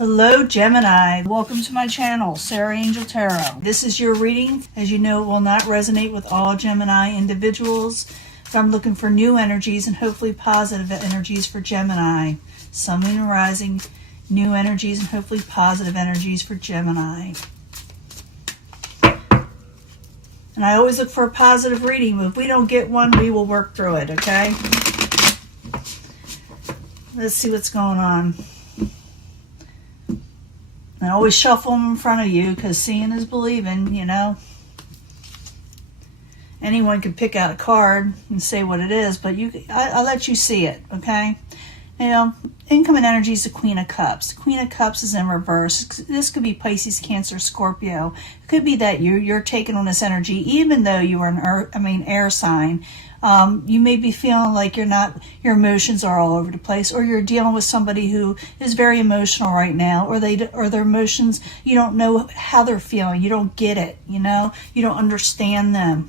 Hello Gemini, welcome to my channel, Sarah Angel Tarot. This is your reading. As you know, it will not resonate with all Gemini individuals, but I'm looking for new energies and hopefully positive energies for Gemini. Sun, Moon, and Rising, new energies and hopefully positive energies for Gemini. And I always look for a positive reading, but if we don't get one, we will work through it, okay? Let's see what's going on. And always shuffle them in front of you because seeing is believing, you know. Anyone can pick out a card and say what it is, but I'll let you see it, okay? You know, incoming energy is the Queen of Cups. The Queen of Cups is in reverse. This could be Pisces, Cancer, Scorpio. It could be that you're taking on this energy, even though you are an air sign. You may be feeling like your emotions are all over the place, or you're dealing with somebody who is very emotional right now, or their emotions, you don't know how they're feeling. You don't get it, you know? You don't understand them.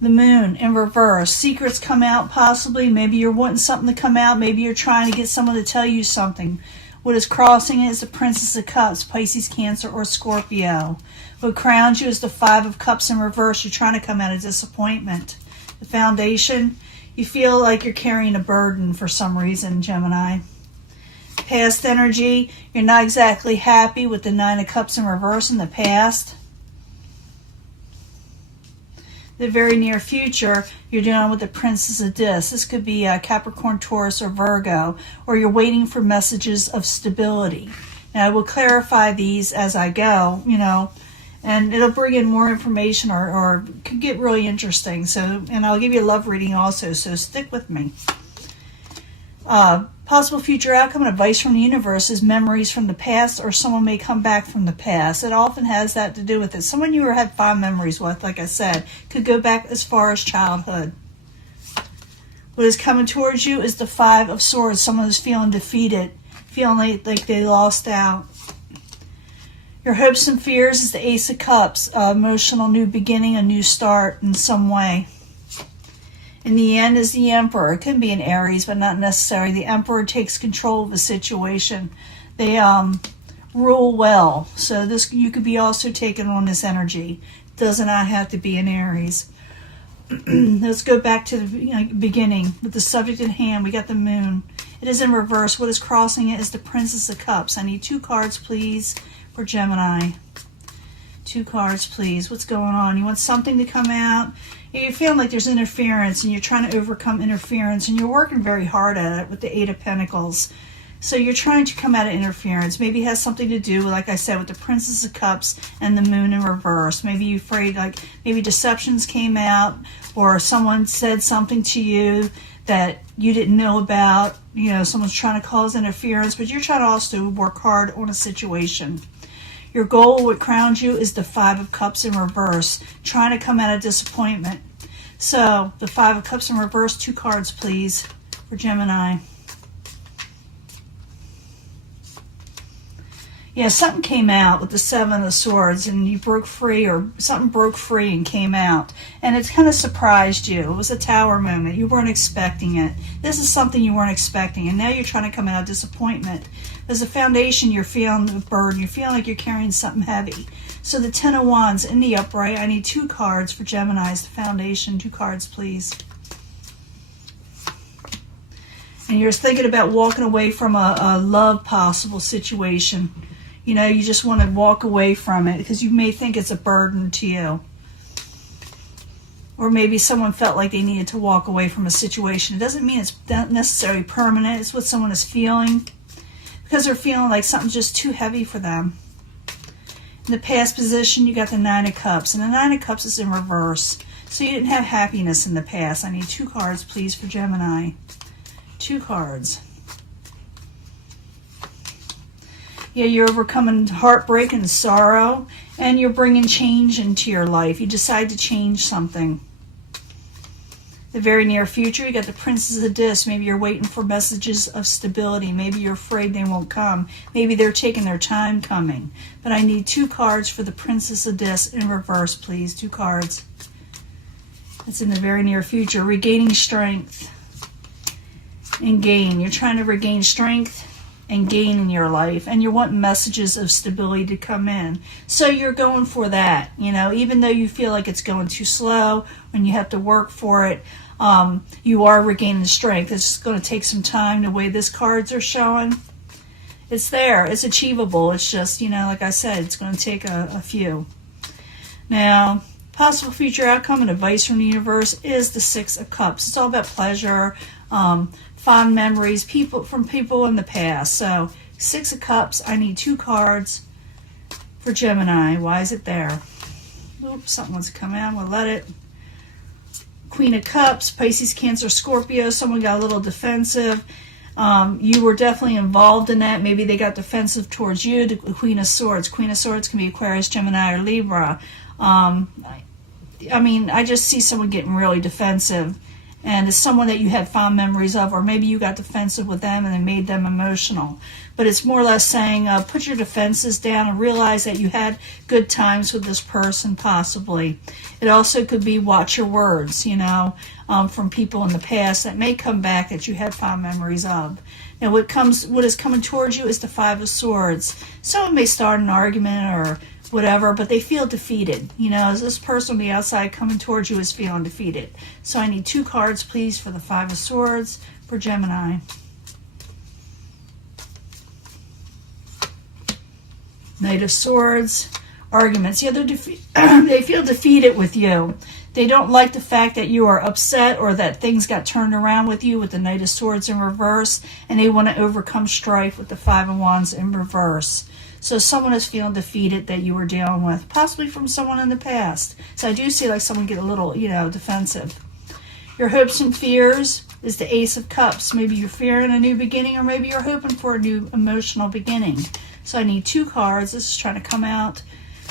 The Moon in reverse. Secrets come out possibly. Maybe you're wanting something to come out. Maybe you're trying to get someone to tell you something. What is crossing it is the Princess of Cups, Pisces, Cancer, or Scorpio. What crowns you is the Five of Cups in reverse. You're trying to come out of disappointment. The Foundation, you feel like you're carrying a burden for some reason, Gemini. Past energy, you're not exactly happy with the Nine of Cups in reverse in the past. The very near future, you're dealing with the Princess of Discs. This could be Capricorn, Taurus, or Virgo, or you're waiting for messages of stability. Now, I will clarify these as I go, you know, and it'll bring in more information or could get really interesting. So, and I'll give you a love reading also, so stick with me. Possible future outcome and advice from the universe is memories from the past, or someone may come back from the past. It often has that to do with it. Someone you had fond memories with, like I said, could go back as far as childhood. What is coming towards you is the Five of Swords. Someone is feeling defeated, feeling like they lost out. Your hopes and fears is the Ace of Cups, emotional new beginning, a new start in some way. In the end is the Emperor. It can be an Aries, but not necessarily. The Emperor takes control of the situation. They rule well. So this, you could be also taking on this energy. It does not have to be an Aries. Let's go back to the beginning with the subject at hand. We got the Moon. It is in reverse. What is crossing it is the Princess of Cups. I need 2 cards, please, for Gemini. 2 cards, please. What's going on? You want something to come out? You're feeling like there's interference and you're trying to overcome interference, and you're working very hard at it with the Eight of Pentacles. So you're trying to come out of interference. Maybe it has something to do, like I said, with the Princess of Cups and the Moon in reverse. Maybe you're afraid, like maybe deceptions came out, or someone said something to you that you didn't know about. You know, someone's trying to cause interference, but you're trying to also work hard on a situation. Your goal, what crowns you, is the Five of Cups in reverse, trying to come out of disappointment. So, the Five of Cups in reverse, 2 cards, please, for Gemini. Yeah, something came out with the Seven of Swords, and you broke free, or something broke free and came out. And it kind of surprised you. It was a Tower moment. You weren't expecting it. This is something you weren't expecting, and now you're trying to come out of disappointment. As a foundation, you're feeling the burden. You're feeling like you're carrying something heavy. So the Ten of Wands in the upright, I need 2 cards for Gemini's, the foundation. 2 cards, please. And you're thinking about walking away from a love possible situation. You know, you just want to walk away from it because you may think it's a burden to you. Or maybe someone felt like they needed to walk away from a situation. It doesn't mean it's not necessarily permanent. It's what someone is feeling, because they're feeling like something's just too heavy for them. In the past position, you got the Nine of Cups, and the Nine of Cups is in reverse. So you didn't have happiness in the past. I need 2 cards, please, for Gemini. 2 cards. Yeah, you're overcoming heartbreak and sorrow, and you're bringing change into your life. You decide to change something. The very near future, you got the Princess of Discs. Maybe you're waiting for messages of stability. Maybe you're afraid they won't come. Maybe they're taking their time coming. But I need 2 cards for the Princess of Discs in reverse, please. 2 cards. It's in the very near future. Regaining strength and gain. You're trying to regain strength and gain in your life, and you're wanting messages of stability to come in. So you're going for that, even though you feel like it's going too slow and you have to work for it. You are regaining strength. It's just going to take some time the way these cards are showing. It's there. It's achievable. It's just, like I said, it's going to take a few. Now, possible future outcome and advice from the universe is the Six of Cups. It's all about pleasure, fond memories, from people in the past. So, Six of Cups, I need 2 cards for Gemini. Why is it there? Oops, something wants to come out. We'll let it. Queen of Cups, Pisces, Cancer, Scorpio. Someone got a little defensive. You were definitely involved in that. Maybe they got defensive towards you. The Queen of Swords. Queen of Swords can be Aquarius, Gemini, or Libra. I just see someone getting really defensive. And it's someone that you had fond memories of, or maybe you got defensive with them and it made them emotional. But it's more or less saying, put your defenses down and realize that you had good times with this person, possibly. It also could be watch your words, from people in the past that may come back that you had fond memories of. Now, what is coming towards you is the Five of Swords. Someone may start an argument or whatever, but they feel defeated. This person on the outside coming towards you is feeling defeated. So I need 2 cards, please, for the Five of Swords for Gemini. Knight of Swords, arguments. Yeah, they feel defeated with you. They don't like the fact that you are upset or that things got turned around with you with the Knight of Swords in reverse, and they want to overcome strife with the Five of Wands in reverse. So someone is feeling defeated that you were dealing with, possibly from someone in the past. So I do see like someone get a little, defensive. Your hopes and fears is the Ace of Cups. Maybe you're fearing a new beginning, or maybe you're hoping for a new emotional beginning. So I need 2 cards. This is trying to come out.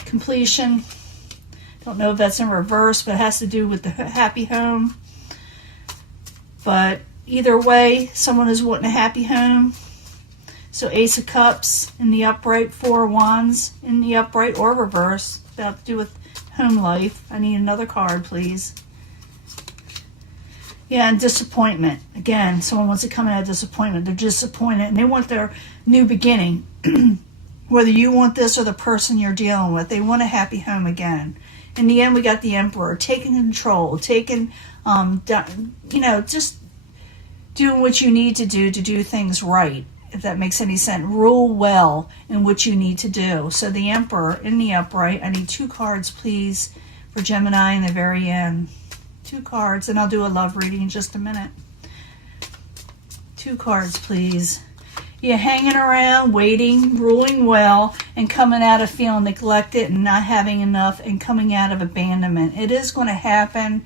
Completion. Don't know if that's in reverse, but it has to do with the happy home. But either way, someone is wanting a happy home. So Ace of Cups in the upright, 4 of Wands in the upright or reverse. About to do with home life. I need another card, please. Yeah, and disappointment. Again, someone wants to come out of disappointment. They're disappointed and they want their new beginning. Whether you want this or the person you're dealing with, they want a happy home again. In the end, we got the Emperor taking control, taking, just doing what you need to do things right. If that makes any sense. Rule well in what you need to do. So the Emperor in the upright. I need 2 cards, please, for Gemini in the very end. 2 cards, and I'll do a love reading in just a minute. 2 cards, please. You're hanging around, waiting, ruling well, and coming out of feeling neglected and not having enough and coming out of abandonment. It is going to happen.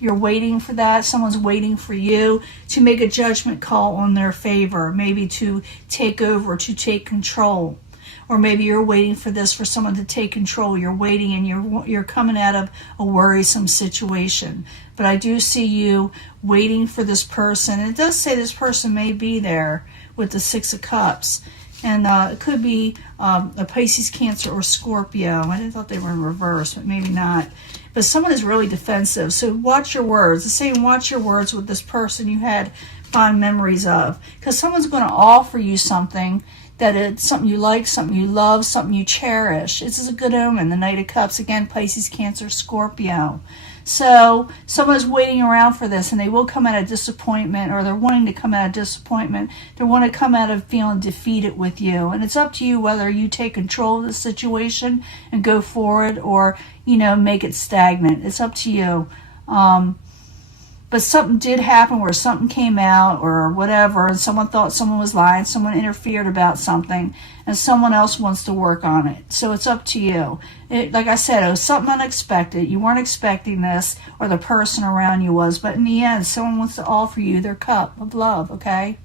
You're waiting for that. Someone's waiting for you to make a judgment call on their favor, maybe to take over, to take control. Or maybe you're waiting for this for someone to take control. You're waiting and you're coming out of a worrisome situation. But I do see you waiting for this person. And it does say this person may be there with the Six of Cups. And it could be a Pisces, Cancer, or Scorpio. I thought they were in reverse, but maybe not. But someone is really defensive. So watch your words. It's saying watch your words with this person you had fond memories of. Because someone's going to offer you something that it's something you like, something you love, something you cherish. This is a good omen. The Knight of Cups, again, Pisces, Cancer, Scorpio. So someone's waiting around for this, and they will come out of disappointment, or they're wanting to come out of disappointment. They want to come out of feeling defeated with you. And it's up to you whether you take control of the situation and go forward, or, make it stagnant. It's up to you. But something did happen where something came out or whatever, and someone thought someone was lying, someone interfered about something, and someone else wants to work on it. So it's up to you. Like I said, it was something unexpected. You weren't expecting this, or the person around you was, but in the end, someone wants to offer you their cup of love, okay?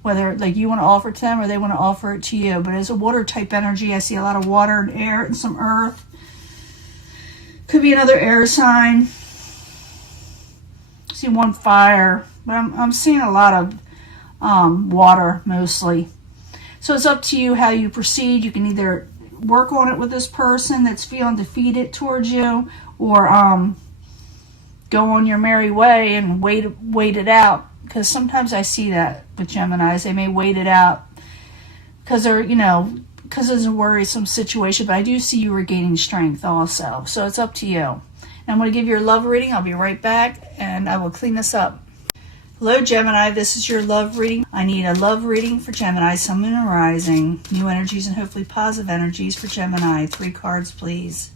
Whether you want to offer it to them or they want to offer it to you. But it's a water type energy. I see a lot of water and air and some earth. Could be another air sign. See one fire, but I'm seeing a lot of water mostly. So it's up to you how you proceed. You can either work on it with this person that's feeling defeated towards you, or go on your merry way and wait it out. Because sometimes I see that with Geminis. They may wait it out because they're, you know, because it's a worrisome situation, but I do see you regaining strength also. So it's up to you. And I'm going to give you your love reading. I'll be right back, and I will clean this up. Hello, Gemini. This is your love reading. I need a love reading for Gemini, Sun, Moon, and Rising. New energies and hopefully positive energies for Gemini. 3 cards, please.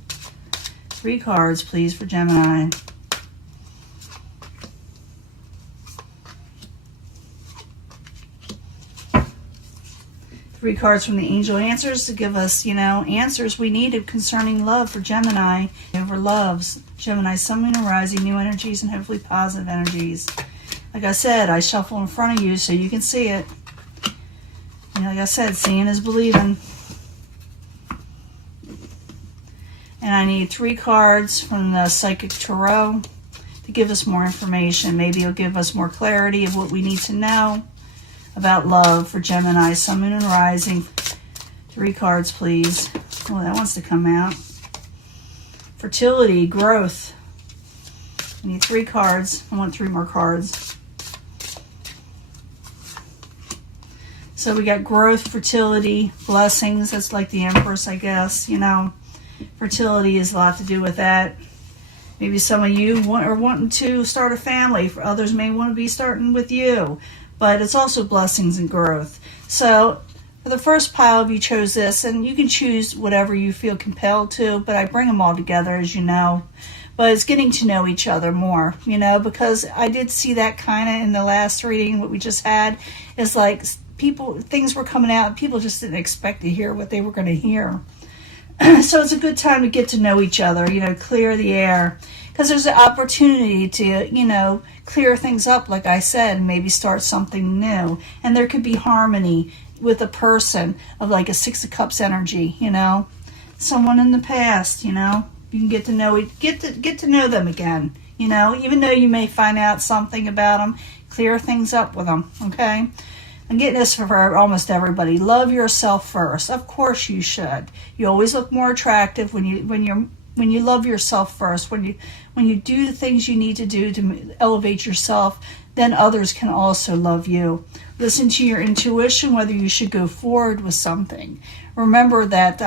3 cards, please, for Gemini. Three cards from the angel answers to give us, you know, answers we needed concerning love for Gemini. Over loves. Gemini, Sun, Moon, and Rising. New energies and hopefully positive energies. Like I said, I shuffle in front of you so you can see it. And like I said, seeing is believing. And I need 3 cards from the Psychic Tarot to give us more information. Maybe it'll give us more clarity of what we need to know about love for Gemini, Sun, Moon, and Rising. 3 cards, please. Oh, that wants to come out. Fertility, growth. I need 3 cards. I want 3 more cards. So we got growth, fertility, blessings. That's like the Empress, I guess. You know, fertility has a lot to do with that. Maybe some of you are wanting to start a family. For others may want to be starting with you. But it's also blessings and growth. So for the first pile, you chose this. And you can choose whatever you feel compelled to. But I bring them all together, as you know. But it's getting to know each other more, you know. Because I did see that kind of in the last reading, what we just had. Is like things were coming out. People just didn't expect to hear what they were going to hear. So it's a good time to get to know each other, you know, clear the air. Because there's an opportunity to, you know, clear things up, like I said, and maybe start something new. And there could be harmony with a person of like a 6 of Cups energy, you know. Someone in the past, you know. You can get to know them again, you know. Even though you may find out something about them, clear things up with them, okay? I'm getting this for almost everybody. Love yourself first. Of course you should. You always look more attractive when you love yourself first. When you do the things you need to do to elevate yourself, then others can also love you. Listen to your intuition whether you should go forward with something. Remember that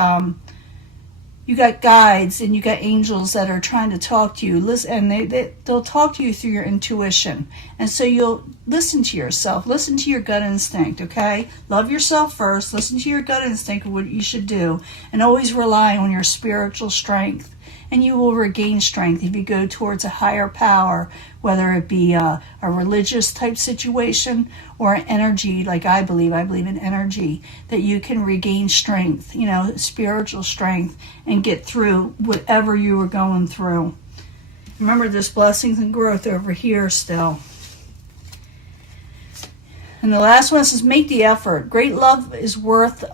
you got guides and you got angels that are trying to talk to you. Listen, and they'll talk to you through your intuition. And so you'll listen to yourself. Listen to your gut instinct, okay? Love yourself first. Listen to your gut instinct of what you should do. And always rely on your spiritual strength. And you will regain strength if you go towards a higher power, whether it be a religious type situation or an energy, like I believe in energy, that you can regain strength, you know, spiritual strength, and get through whatever you were going through. Remember, there's blessings and growth over here still. And the last one says, make the effort. Great love is worth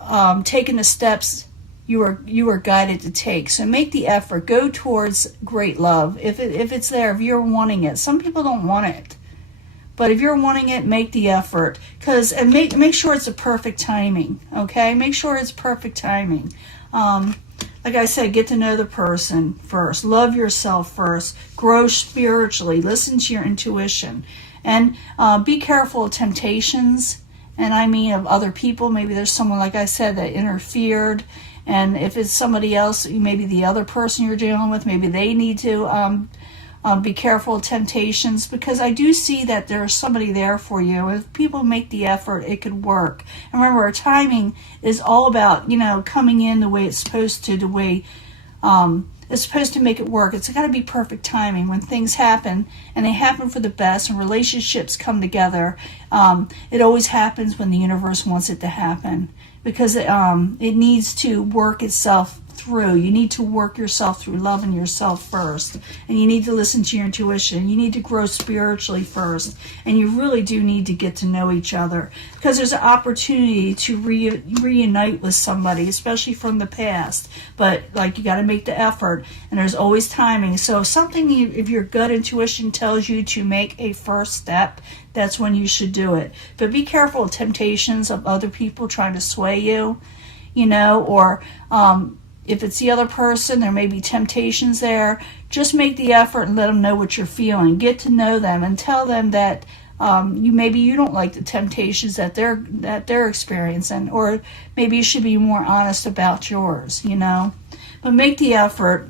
taking the steps you are guided to take. So make the effort. Go towards great love. If it's there, if you're wanting it. Some people don't want it. But if you're wanting it, make the effort. And make sure it's a perfect timing. Okay? Make sure it's perfect timing. Like I said, get to know the person first. Love yourself first. Grow spiritually. Listen to your intuition. And be careful of temptations. And I mean of other people. Maybe there's someone, like I said, that interfered. And if it's somebody else, maybe the other person you're dealing with, maybe they need to be careful of temptations. Because I do see that there's somebody there for you. If people make the effort, it could work. And remember, our timing is all about, you know, coming in the way it's supposed to, the way it's supposed to make it work. It's got to be perfect timing when things happen, and they happen for the best, and relationships come together. It always happens when the universe wants it to happen, because it needs to work itself through. You need to work yourself through, loving yourself first. And you need to listen to your intuition. You need to grow spiritually first. And you really do need to get to know each other. Because there's an opportunity to reunite with somebody, especially from the past. But, like, you got to make the effort. And there's always timing. So if your gut intuition tells you to make a first step, that's when you should do it. But be careful of temptations of other people trying to sway you, you know, or if it's the other person, there may be temptations there. Just make the effort and let them know what you're feeling. Get to know them and tell them that Maybe you don't like the temptations that they're experiencing, or maybe you should be more honest about yours, you know. But make the effort.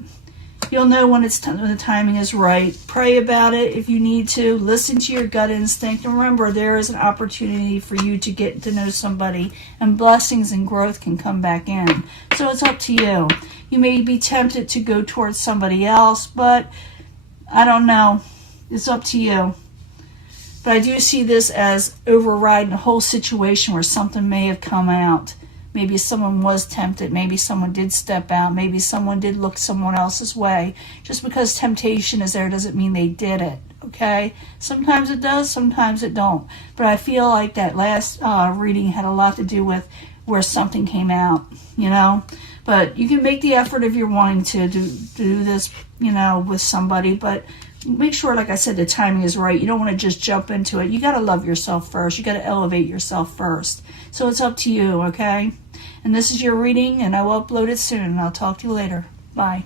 You'll know when when the timing is right. Pray about it if you need to. Listen to your gut instinct. And remember, there is an opportunity for you to get to know somebody, and blessings and growth can come back in. So it's up to you. You may be tempted to go towards somebody else, but I don't know. It's up to you. But I do see this as overriding a whole situation where something may have come out. Maybe someone was tempted. Maybe someone did step out. Maybe someone did look someone else's way. Just because temptation is there doesn't mean they did it, okay? Sometimes it does, sometimes it don't. But I feel like that last reading had a lot to do with where something came out, you know? But you can make the effort if you're wanting to do this, you know, with somebody. But make sure, like I said, the timing is right. You don't want to just jump into it. You got to love yourself first. You got to elevate yourself first. So it's up to you, okay? And this is your reading, and I will upload it soon. I'll talk to you later. Bye.